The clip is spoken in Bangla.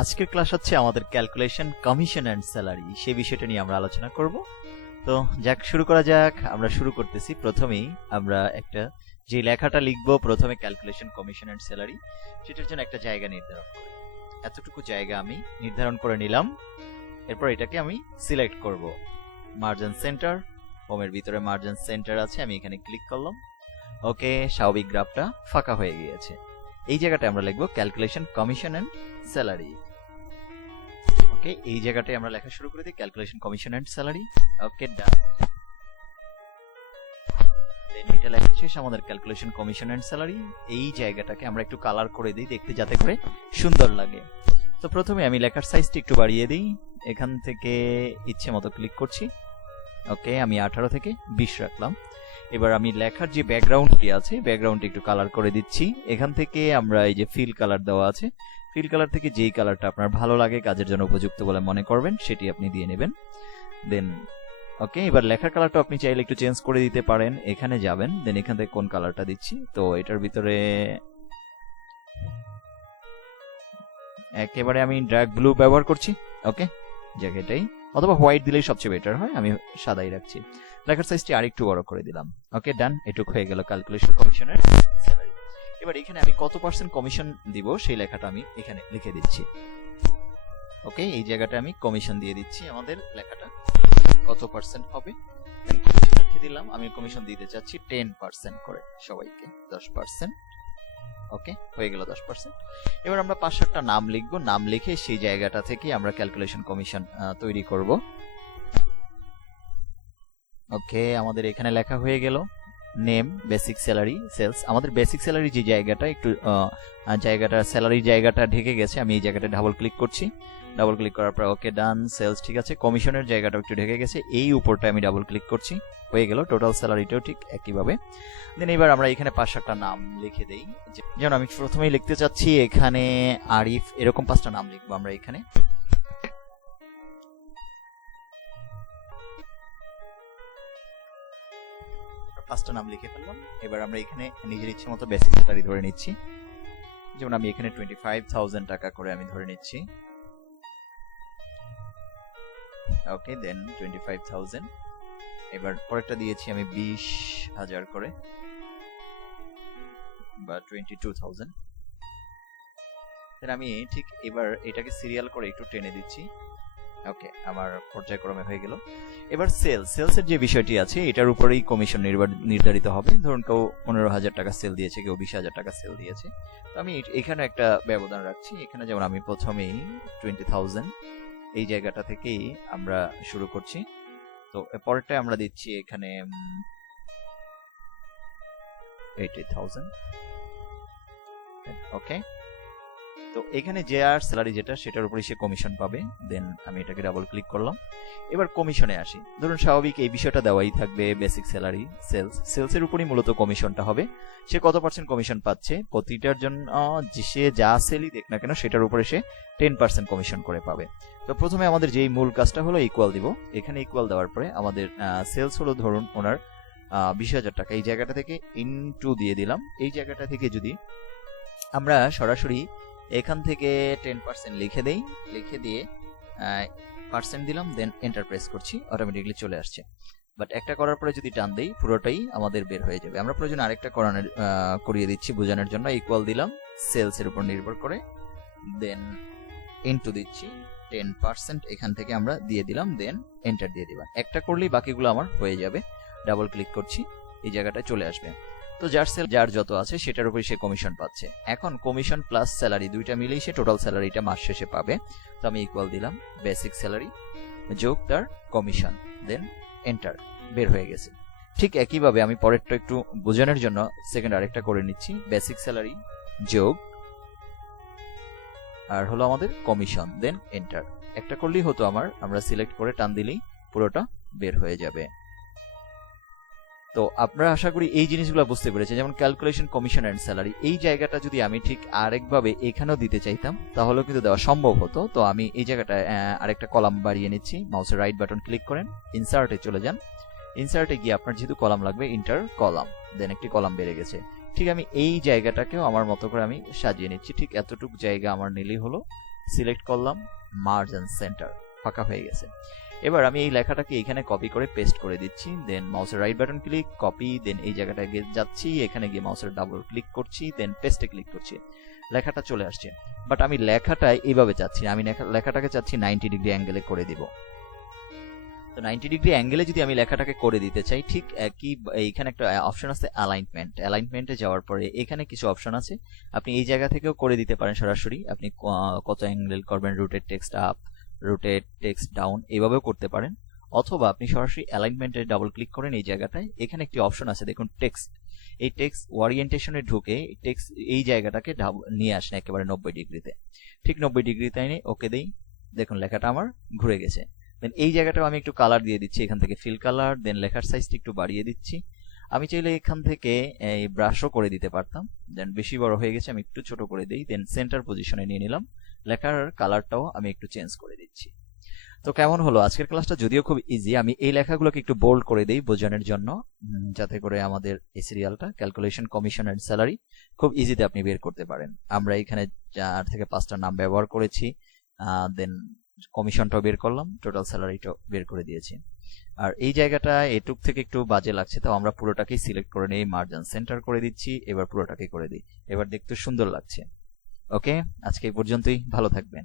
আজকের ক্লাস হচ্ছে আমাদের ক্যালকুলেশন কমিশন এন্ড স্যালারি, সেই বিষয়টা নিয়ে আমরা আলোচনা করব। তো যাক, শুরু করা যাক। আমরা শুরু করতেছি। প্রথমেই আমরা একটা যে লেখাটা লিখবো প্রথমে ক্যালকুলেশন কমিশন এন্ড স্যালারি, সেটার জন্য একটা জায়গা নির্ধারণ করি। এতটুকু জায়গা আমি নির্ধারণ করে নিলাম। এরপর এটাকে আমি সিলেক্ট করব। মার্জিন সেন্টার, হোমের ভিতরে মার্জিন সেন্টার আছে, আমি এখানে ক্লিক করলাম। ওকে, স্বাভাবিক গ্রাফটা ফাঁকা হয়ে গিয়েছে। এই জায়গাটা আমরা লিখবো ক্যালকুলেশন কমিশন এন্ড স্যালারি। ওকে, এই জায়গাটায় আমরা লেখা শুরু করে দিই ক্যালকুলেশন কমিশন এন্ড স্যালারি। ওকে, ডান। দেন এটা লেখা শেষ আমাদের ক্যালকুলেশন কমিশন এন্ড স্যালারি। এই জায়গাটাকে আমরা একটু কালার করে দিই দেখতে, যাতে করে সুন্দর লাগে। তো প্রথমে আমি লেখার সাইজটা একটু বাড়িয়ে দিই। এখান থেকে ইচ্ছে মতো ক্লিক করছি। ওকে, আমি 18 থেকে 20 রাখলাম। এবার আমি লেখার যে ব্যাকগ্রাউন্ডটি আছে, ব্যাকগ্রাউন্ডটি একটু কালার করে দিচ্ছি। এখান থেকে আমরা এই যে ফিল কালার দেওয়া আছে, ফিল কালার থেকে যেই কালারটা আপনার ভালো লাগে, কাজের জন্য উপযুক্ত বলে মনে করবেন, সেটি আপনি দিয়ে নেবেন। দেন ওকে, এবার লেখার কালারটা আপনি চাইলে একটু চেঞ্জ করে দিতে পারেন। এখানে যাবেন, দেন এখান থেকে কোন কালারটা দিচ্ছি, তো এটার ভিতরে একেবারে আমি ডার্ক ব্লু ব্যবহার করছি। ওকে, জায়গাটাই, অথবা হোয়াইট দিলেই সবচেয়ে বেটার হয়, আমি সাদাই রাখছি। লেখার সাইজটি আরেকটু বড় করে দিলাম। ওকে, ডান। এটুক হয়ে গেল ক্যালকুলেশন কমিশনের স্যালারি। এবার এখানে আমি কত পার্সেন্ট কমিশন দিব সেই লেখাটা আমি এখানে লিখে দিচ্ছি। ওকে, এই জায়গাটা আমি কমিশন দিয়ে দিচ্ছি। আমাদের লেখাটা কত পার্সেন্ট হবে লিখে দিলাম। আমি কমিশন দিতে চাচ্ছি 10% করে, সবাইকে 10%। ওকে, হয়ে গেল 10%। এবার আমরা 5-7টা নাম লিখবো। নাম লিখে সেই জায়গাটা থেকে আমরা ক্যালকুলেশন কমিশন তৈরি করব। ওকে, আমাদের এখানে লেখা হয়ে গেল নেম, বেসিক স্যালারি, সেলস। আমাদের বেসিক স্যালারি যে জায়গাটা একটু জায়গাটা স্যালারির জায়গাটা ঢেকে গেছে, আমি এই জায়গাটা ডাবল ক্লিক করছি। ডাবল ক্লিক করার পর ওকে, ডান। সেলস ঠিক আছে। কমিশনের জায়গাটা একটু ঢেকে গেছে, এই উপরটা আমি ডাবল ক্লিক করছি। হয়ে গেল। টোটাল স্যালারিটাও ঠিক একইভাবে। দেন এবার আমরা এখানে 5-7টা নাম লিখে দেই। যেমন আমি প্রথমেই লিখতে চাচ্ছি এখানে আরিফ, এরকম 5টা নাম লিখবো আমরা এখানে। পাঁচটা নাম লিখে ফেললাম। এবার আমরা এখানে নিজের ইচ্ছে মতো বেসিক স্যালারি ধরে নিচ্ছি। যেমন আমি এখানে 25,000 টাকা করে আমি ধরে নিচ্ছি। ওকে, দেন 25,000। এবার পরেরটা দিয়েছি আমি 20,000 করে, বা 22,000। দেন আমি ঠিক এবার এটাকে সিরিয়াল করে একটু টেনে দিচ্ছি। ওকে, আমার পর্যায়ক্রমে হয়ে গেল। এবার সেলসের যে বিষয়টি আছে, এটার উপরেই কমিশন নির্ধারিত হবে। ধরুন কেউ 15,000 টাকা সেল দিয়েছে, কেউ 20,000 টাকা সেল দিয়েছে। তো আমি এখানে একটা ব্যবধান রাখছি। এখানে যেমন আমি প্রথমেই 20,000 এই জায়গাটা থেকেই আমরা শুরু করছি। তো পরেরটা আমরা দিচ্ছি এখানে 80,000। ওকে, তো এখানে যে আর স্যালারি যেটা, সেটার উপরে সে কমিশন পাবে। দেন আমি এটাকে ডাবল ক্লিক করলাম। এবার কমিশনে আসি। ধরুন স্বাভাবিক এই বিষয়টা দেওয়াই থাকবে, বেসিক স্যালারি, সেলসের উপরই মূলত কমিশনটা হবে। সে কত পার্সেন্ট কমিশন পাচ্ছে প্রতিটার জন্য, সে যা সেলই দেখ না কেন সেটার উপরে সে 10% কমিশন করে পাবে। তো প্রথমে আমাদের যেই মূল কাজটা হলো ইকুয়াল দিব। এখানে ইকুয়াল দেওয়ার পরে আমাদের সেলস হলো ধরুন ওনার 20,000 টাকা, এই জায়গাটা থেকে ইনটু দিয়ে দিলাম। এই জায়গাটা থেকে যদি আমরা সরাসরি এখান থেকে 10% লিখে দেই, লিখে দিয়ে পার্সেন্ট দিলাম, দেন এন্টার প্রেস করছি, অটোমেটিকলি চলে আসছে। বাট একটা করার পরে যদি টান দেই, পুরোটাই আমাদের বের হয়ে যাবে। আমরা প্রয়োজন আরেকটা করিয়ে দিচ্ছি বোঝানোর জন্য। ইকুয়াল দিলাম সেলস এর উপর নির্ভর করে, দেন ইনটু দিচ্ছি 10%, এখান থেকে আমরা দিয়ে দিলাম, দেন এন্টার দিয়ে দিলাম। একটা করলেই বাকিগুলো আমার হয়ে যাবে। ডাবল ক্লিক করছি, এই জায়গাটায় চলে আসবে। তো যার সেল যার যত আছে সেটার উপরে সে কমিশন পাচ্ছে। এখন কমিশন প্লাস স্যালারি দুইটা মিলেই সে টোটাল স্যালারিটা মাস শেষে পাবে। তো আমি ইকুয়াল দিলাম বেসিক স্যালারি যোগ তার কমিশন, দেন এন্টার, বের হয়ে গেছে। ঠিক একইভাবে আমি পরেরটা একটু বোঝানোর জন্য সেকেন্ড আরেকটা করে নিচ্ছি। বেসিক স্যালারি যোগ আর হলো আমাদের কমিশন, দেন এন্টার। একটা করলেই হতো আমার, আমরা সিলেক্ট করে টান দিলেই পুরোটা বের হয়ে যাবে। তো আপনারা আশা করি এই জিনিসগুলো বুঝতে পেরেছেন। যেমন ক্যালকুলেশন কমিশন এন্ড স্যালারি, এই জায়গাটা যদি আমি ঠিক আরেকভাবে এখানেও দিতে চাইতাম তাহলেও কিন্তু দেওয়া সম্ভব হতো। তো আমি এই জায়গাটায় আরেকটা কলাম বাড়িয়ে নিচ্ছি। মাউসের রাইট বাটন ক্লিক করেন, ইনসার্টে চলে যান। ইনসার্টে গিয়ে আপনার যেহেতু কলাম লাগবে, ইন্টার কলাম, দেন একটি কলাম বেড়ে গেছে। ঠিক আমি এই জায়গাটাকেও আমার মতো করে আমি সাজিয়ে নিচ্ছি। ঠিক এতটুকু জায়গা আমার নিলেই হলো। সিলেক্ট করলাম, মার্জ এন্ড সেন্টার, ফাঁকা হয়ে গেছে। এবার আমি এই লেখাটাকে এখানে কপি করে পেস্ট করে দিচ্ছি, দেন মাউসের রাইট বাটন ক্লিক, কপি, দেন এই জায়গাটায় গিয়ে যাচ্ছি, এখানে গিয়ে মাউসের ডাবল ক্লিক করছি, দেন পেস্টে ক্লিক করছি, লেখাটা চলে আসছে। বাট আমি লেখাটা এইভাবে চাচ্ছি, আমি লেখাটাকে চাচ্ছি 90 ডিগ্রি অ্যাঙ্গেলে করে দিব। তো 90 ডিগ্রি অ্যাঙ্গেলে যদি আমি লেখাটাকে করে দিতে চাই, ঠিক একই এইখানে একটা অপশন আছে অ্যালাইনমেন্ট, অ্যালাইনমেন্টে যাওয়ার পরে এখানে কিছু অপশন আছে, আপনি এই জায়গা থেকেও করে দিতে পারেন সরাসরি। আপনি কত অ্যাঙ্গেল করবেন, rotate text up, rotate text down, এইভাবেও করতে পারেন। অথবা আপনি সরাসরি অ্যালাইনমেন্টে ডাবল ক্লিক করেন এই জায়গাটায়, এখানে একটি অপশন আছে দেখুন টেক্সট, এই টেক্সট ওরিয়েন্টেশনে ঢুকে টেক্সট এই জায়গাটাকে নিয়ে আসেন একেবারে 90 ডিগ্রিতে, ঠিক 90 ডিগ্রিতে এনে ওকে দেই, দেখুন লেখাটা আমার ঘুরে গেছে। দেন এই জায়গাটাও আমি একটু কালার দিয়ে দিচ্ছি, এখান থেকে ফিল কালার, দেন লেখার সাইজটা একটু বাড়িয়ে দিচ্ছি। আমি চাইলে এখান থেকে এই ব্রাশও করে দিতে পারতাম, দেন বেশি বড় হয়ে গেছে, আমি একটু ছোট করে দিই, দেন সেন্টার পজিশনে নিয়ে নিলাম, লেখার কালারটাও আমি একটু চেঞ্জ করে দিচ্ছি। তো কেমন হলো আজকের ক্লাসটা? যদিও খুব ইজি, আমি এই লেখাগুলোকে একটু বোল্ড করে দিই বোঝানোর জন্য, যাতে করে আমাদের এই সিরিয়ালটা ক্যালকুলেশন, কমিশন এন্ড স্যালারি খুব ইজিতে আপনি বের করতে পারেন। আমরা এখানে 4 থেকে 5টা নাম ব্যবহার করেছি, দেন কমিশনটাও বের করলাম, টোটাল স্যালারিটাও বের করে দিয়েছি। আর এই জায়গাটা এটুক থেকে একটু বাজে লাগছে, তো আমরা পুরোটাকেই সিলেক্ট করে নিই, মার্জিন সেন্টার করে দিচ্ছি, এবার পুরোটাকে করে দিই, এবার দেখতে সুন্দর লাগছে। ওকে, আজকে এই পর্যন্তই, ভালো থাকবেন।